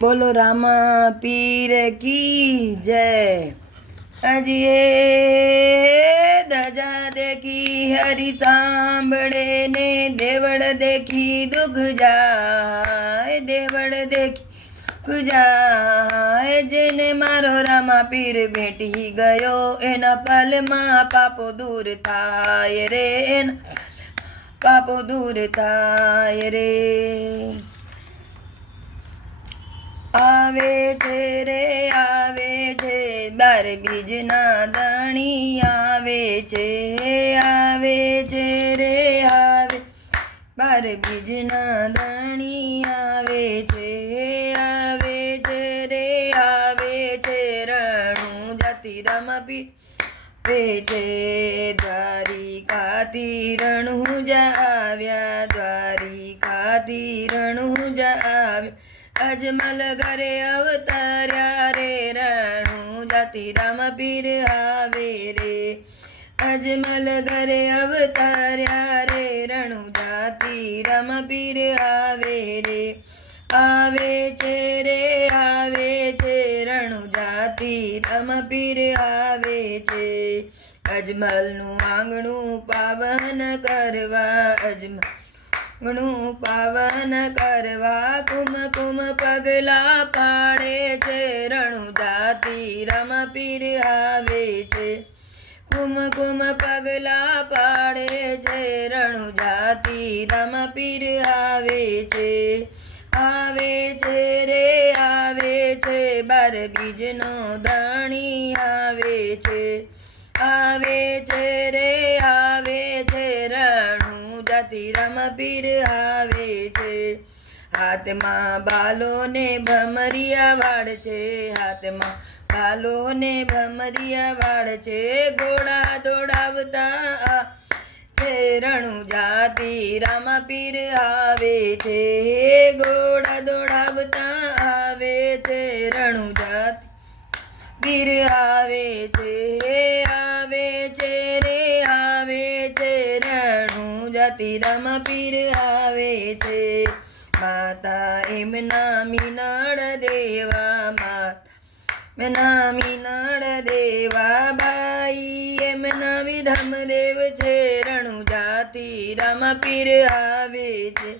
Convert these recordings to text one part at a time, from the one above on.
बोलो रामा पीर की जय। अजिए दजा देखी हरि सांभळे ने देवड़ देखी दुख जाए, देवड़ देखी दुख जाए। जेने मारो रामा पीर भेटी गयो एना पल मां पापो दूर थाय रे, एना पापो दूर थाय रे। आवे छे रे आवे छे बार बीजना दाणी आवे छे, आवे छे रे आवे बार बीजना दाणी आवे छे, आवे छे रे आवे छे रणु जाति रमपी छे। द्वारिकाथी रणु जाव्या, द्वारिकाथी रणु जाव्या। अजमल घरे अवतार्या रे रणु जाति राम पीर आवे रे। अजमल घरे अवतार्या रे रणु जाति राम पीर आवे रे। आवे छे रे आवे छे रणु जाति राम पीर आवे छे। अजमल नु आंगणु पावन करवा, अजमल आंगणु पावन करवा। कुम कुम पगला पाड़े छे रणु जाति राम पीर आवे छे। कुम कुम पगला पाड़े छे रणु जाति राम पीर आवे छे। आवे छे रे आवे छे बार बीजनो दाणी आवे छे। आवे छे रे आवे छे रणु जाति राम पीर आवे छे। हाथ में बालो ने भमरिया वाड़ छे, हाथ में बालो ने भमरिया वाड़ छे। घोड़ा दौड़ावता छे रणु जाति राम पीर आवे छे। घोड़ा दौड़ावता आवे छे रणु जाति पीर आवे छे। आवे छे रे आवे छे रणु जाति राम पीर आवे छे। माता एमना मीनाड़ देवा, माता एमना मीनाड़ देवा। भाई एमना विधम देव छे रणु जाति राम पीर आवे छे।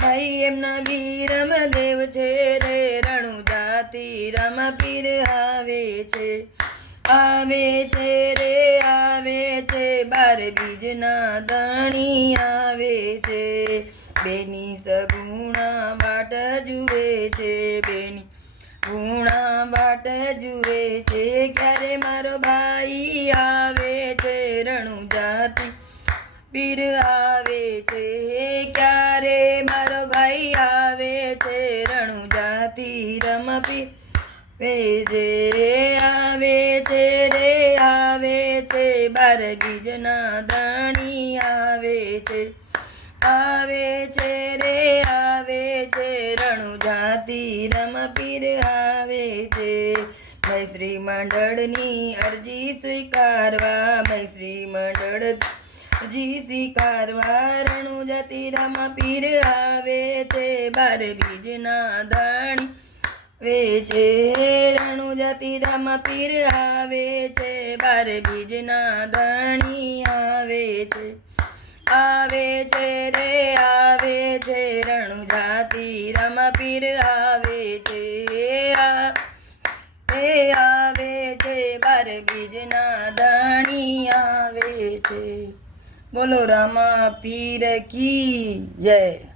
भाई एमना वीरम देव छे रे रणु जाति राम पीर आवे छे। आवे छे रे आवे छे बार बीजना दाणी आवे छे। बेनी सगुणा बाट जुए छे, बेनी गुणा बाट जुए छे। क्यारे मारो भाई आवे छे रणु जाति पीर आवे छे। क्यारे मारो भाई आवे छे रणु जाति राम पीर भेजे। आवे छे रे आवे छे बार बीजना दाणी आवे छे। आवे छे रे आवे छे रणु जाति राम पीर आवे छे। मैं श्री मंडळनी अर्जी स्वीकारवा, मैं श्री मंडळ अर्जी स्वीकारवा। रणु जाति राम पीर आवे छे बार बीजना दाणी वे छे। रणु जाति राम पीर आवे छे बार बीजना दाणी आवे छे। आवे छे रे आवे छे रणु जाति राम पीर आवे छे। आवे छे बार बीजना दाणी आवे छे। बोलो रामा पीर की जय।